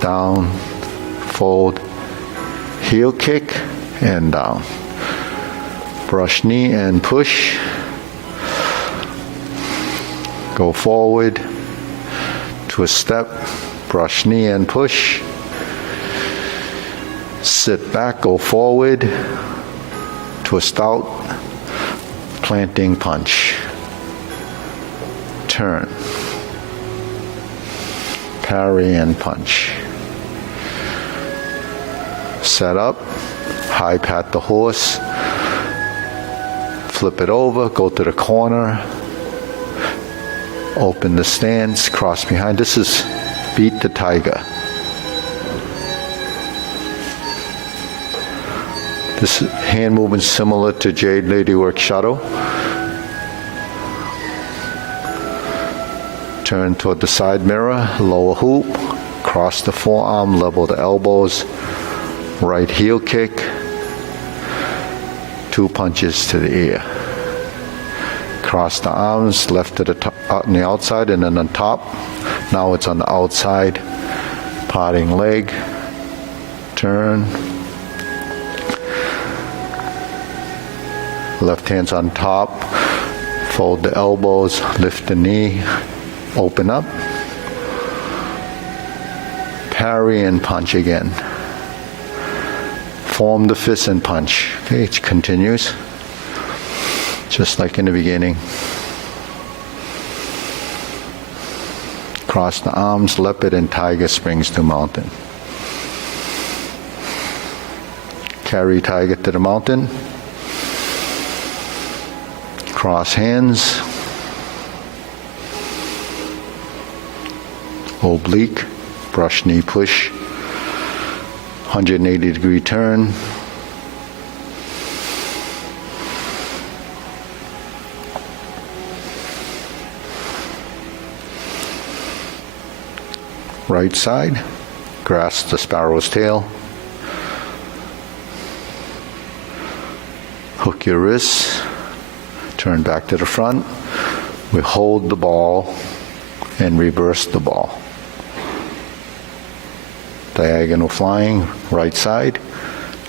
down, fold, heel kick, and down. Brush knee and push. Go forward to a step, brush knee and push. Sit back, go forward to a stout planting punch. Turn. Parry and punch. Set up, high pat the horse, flip it over, go to the corner, open the stance, cross behind. This is beat the tiger. This hand movement similar to Jade Ladywork Shadow. Turn toward the side mirror, lower hoop, cross the forearm, level the elbows, right heel kick, 2 punches to the ear. Cross the arms, left to the top, on the outside and then on top. Now it's on the outside, parting leg, turn. Left hand's on top, fold the elbows, lift the knee, open up. Parry and punch again. Form the fist and punch. Okay, it continues. Just like in the beginning. Cross the arms, leopard and tiger springs to mountain. Carry tiger to the mountain. Cross hands. Oblique, brush knee push. 180-degree turn. Right side, grasp the sparrow's tail. Hook your wrists, turn back to the front. We hold the ball and reverse the ball. Diagonal flying, right side,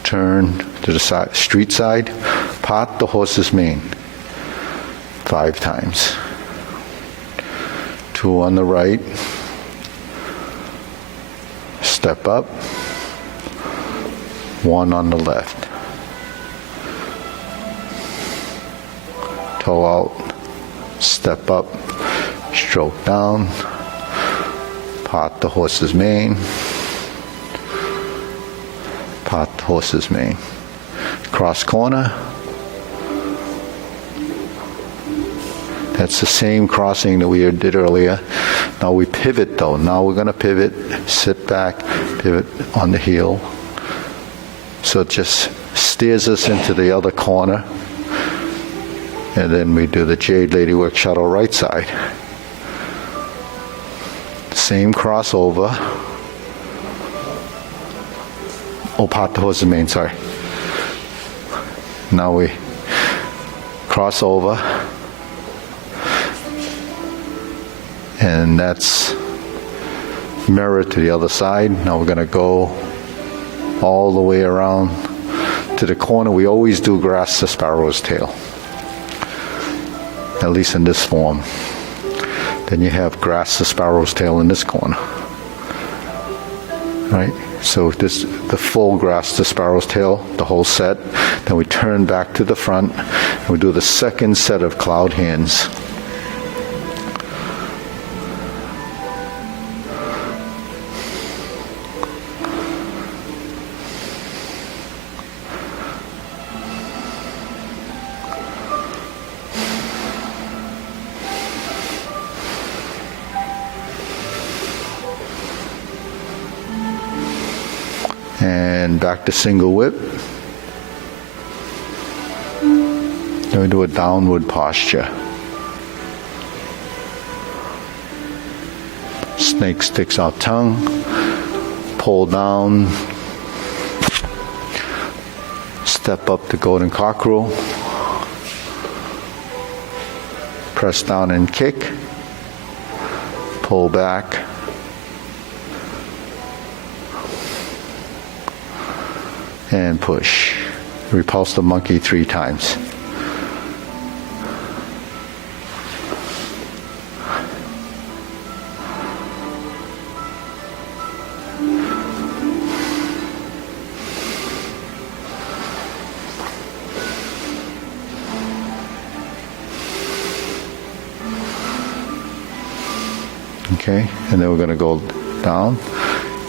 turn to the side, street side, part the horse's mane 5 times. 2 on the right, step up, 1 on the left. Toe out, step up, stroke down, part the horse's mane, part the horse's mane. Cross corner. That's the same crossing that we did earlier. Now we pivot though. Now we're going to pivot, sit back, pivot on the heel. So it just steers us into the other corner. And then we do the Jade Ladywork Shadow right side. Same crossover. Oh, part the horse's mane, sorry. Now we cross over. And that's mirror to the other side. Now we're going to go all the way around to the corner. We always do grasp the sparrow's tail. At least in this form. Then you have grasp the sparrow's tail in this corner. Right? So this the full grasp the sparrow's tail, the whole set. Then we turn back to the front and we do the second set of cloud hands. And back to single whip. Then we do a downward posture. Snake sticks out tongue. Pull down. Step up to golden cockerel. Press down and kick. Pull back. And push. repulsive monkey 3 times. Okay, and then we're going to go down,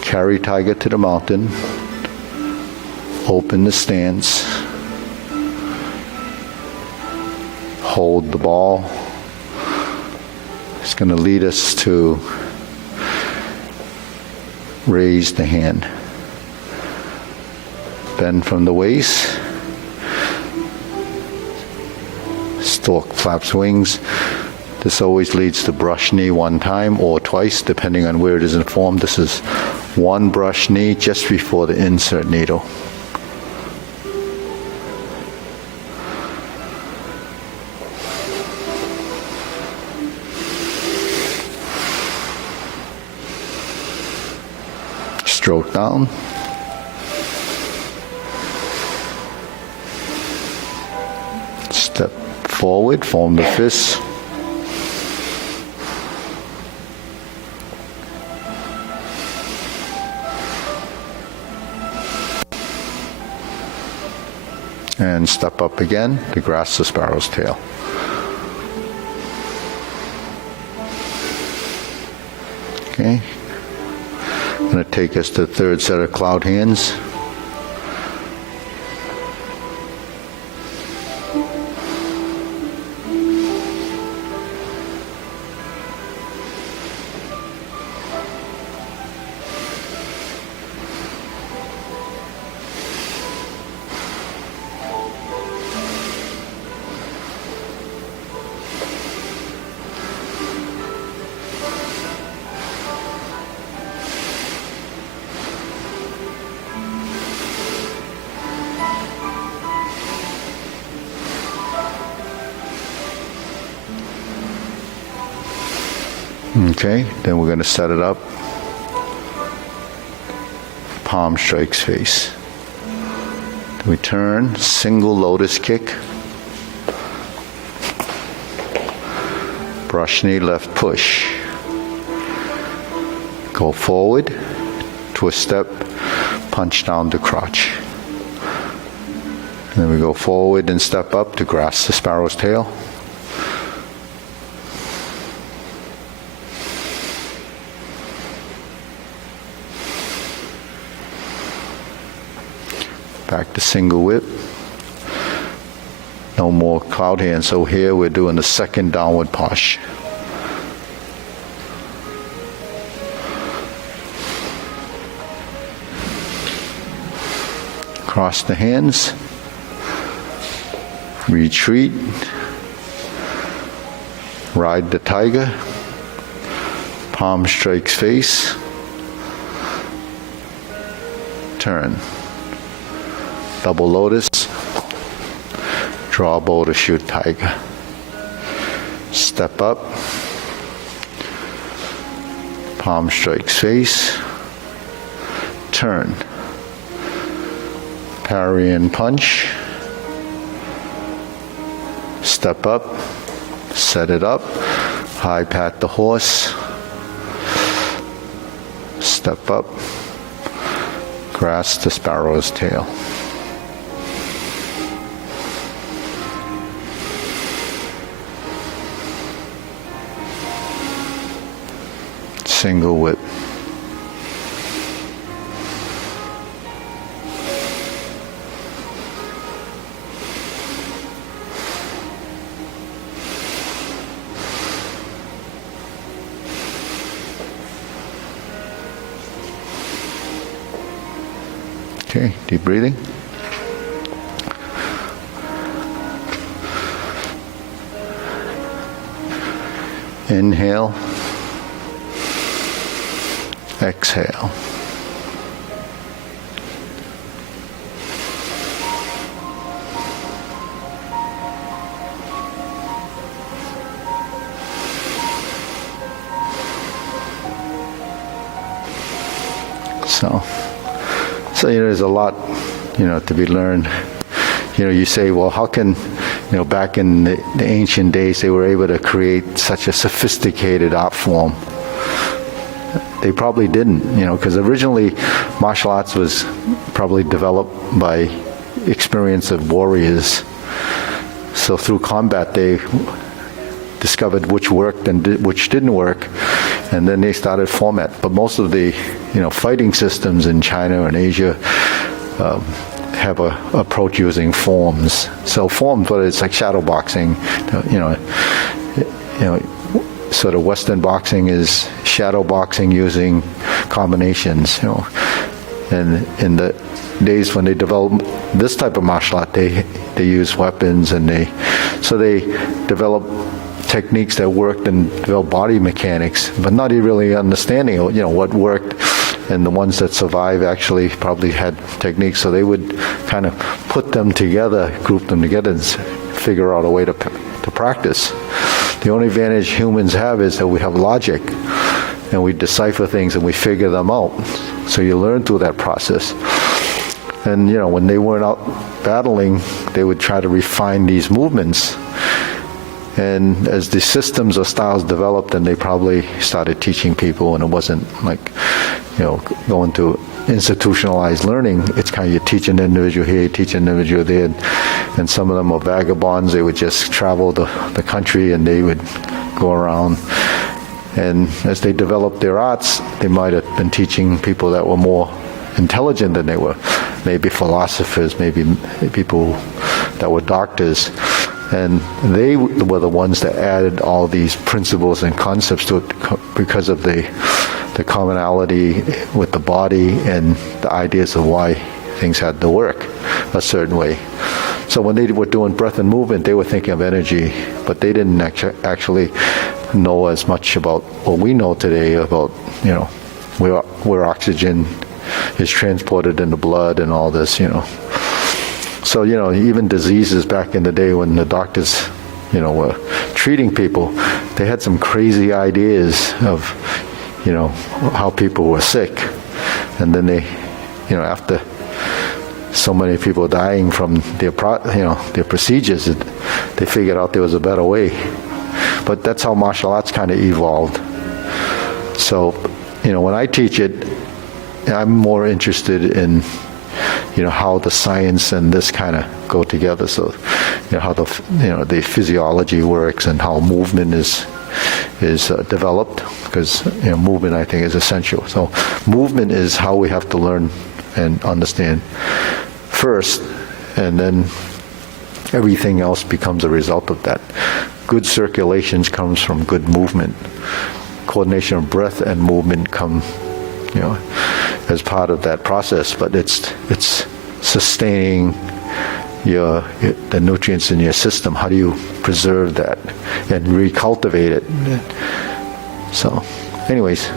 carry tiger to the mountain, open the stance, hold the ball. It's going to lead us to raise the hand. Bend from the waist, stork flaps wings. This always leads to brush knee 1 time or twice, depending on where it is in form. This is 1 brush knee just before the insert needle. Stroke down. Step forward, form the fist. And step up again to grasp the sparrow's tail. Okay. I'm going to take us to the 3rd set of cloud hands. Okay, then we're going to set it up. Palm strikes face. We turn, single lotus kick. Brush knee, left push. Go forward, twist step, punch down to crotch. And then we go forward and step up to grasp the sparrow's tail. Back to single whip. No more cloud hand. So here we're doing the 2nd downward push. Cross the hands. Retreat. Ride the tiger. Palm strikes face. Turn. Double lotus, draw bow to shoot tiger. Step up, palm strikes face, turn, parry and punch, step up, set it up, high pat the horse, step up, grasp the sparrow's tail. Single whip. Okay, deep breathing. Inhale. Exhale. So there's a lot, to be learned you say, well, how can, back in the ancient days, they were able to create such a sophisticated art form? They probably didn't, because originally martial arts was probably developed by experience of warriors. So through combat, they discovered which worked and which didn't work, and then they started format. But most of the, fighting systems in China and Asia have a approach using forms. So forms, but it's like shadow boxing, sort of Western boxing is shadow boxing using combinations, And in the days when they developed this type of martial art, they use weapons, and they developed techniques that worked and developed body mechanics, but not really understanding, what worked. And the ones that survived actually probably had techniques, so they would kind of put them together, group them together, and figure out a way to practice. The only advantage humans have is that we have logic, and we decipher things and we figure them out. So you learn through that process. And when they weren't out battling, they would try to refine these movements. And as the systems or styles developed, then they probably started teaching people, and it wasn't like, going to institutionalized learning. It's kind of you teach an individual here, you teach an individual there, and some of them were vagabonds. They would just travel the country, and they would go around. And as they developed their arts, they might have been teaching people that were more intelligent than they were. Maybe philosophers, maybe people that were doctors. And they were the ones that added all these principles and concepts to it because of the commonality with the body and the ideas of why things had to work a certain way. So when they were doing breath and movement, they were thinking of energy, but they didn't actually know as much about what we know today about, where oxygen is transported in the blood and all this, So, even diseases back in the day when the doctors, were treating people, they had some crazy ideas of, how people were sick. And then they, after so many people dying from their procedures, they figured out there was a better way. But that's how martial arts kind of evolved. So, when I teach it, I'm more interested in how the science and this kind of go together. So, how the physiology works and how movement is developed, because movement, I think, is essential. So, movement is how we have to learn and understand first, and then everything else becomes a result of that. Good circulation comes from good movement. Coordination of breath and movement come, as part of that process, but it's sustaining the nutrients in your system. How do you preserve that and recultivate it? So, anyways.